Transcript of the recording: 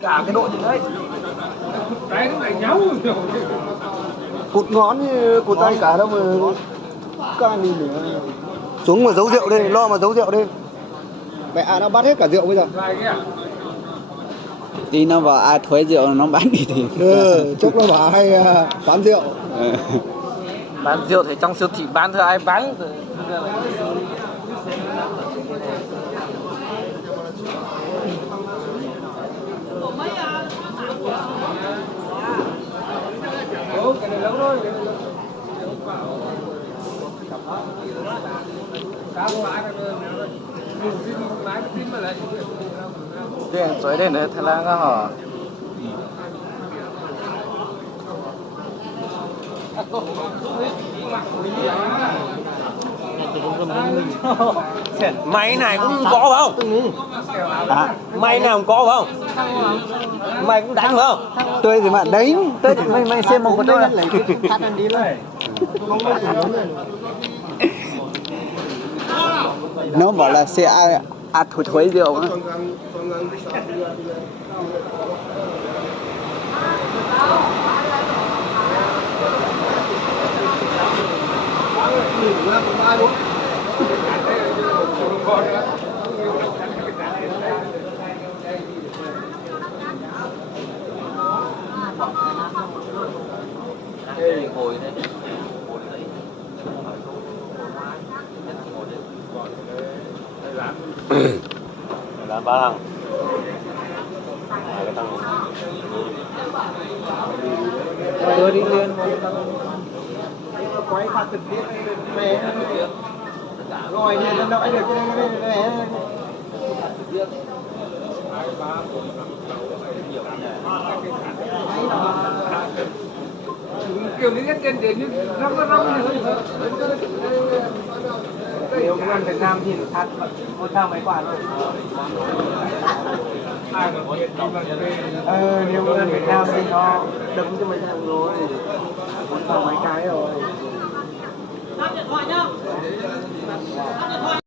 cả cái độ gì đấy. Đấy nó lại nháo. Cụt ngón như cụt tay cả đâu mà can đi nữa. Xuống mà giấu rượu đi, lo mà giấu rượu đi. Mẹ nó bắt hết cả rượu bây giờ. Tí nó vào ai thuế rượu nó bán đi thì Chốc nó bảo hay bán rượu. Bán rượu thì trong siêu thị bán thôi ai bán. Cái này lâu rồi. Điện tới đây nữa thế là họ Mày này cũng có phải không? Mày nào cũng có phải không? Mày cũng đánh phải không? tôi thì mà đấy tôi mày xem một con tôi lấy cái phát ăn đi lên. nó bảo là sẽ ăn thuế rượu nữa. ngồi đây. Làm ba thằng. Cái thằng Đưa đi lên. Quay phát trực tiếp mẹ. Rồi nhìn nó nói được cái Kiểu như trên đến như rong Nếu công an Việt Nam thì thật một sao mấy quả rồi. ai mà biết đi mà về. Nếu công an Việt Nam thì nó đấm cho mấy thằng rồi. Một sao mấy cái rồi.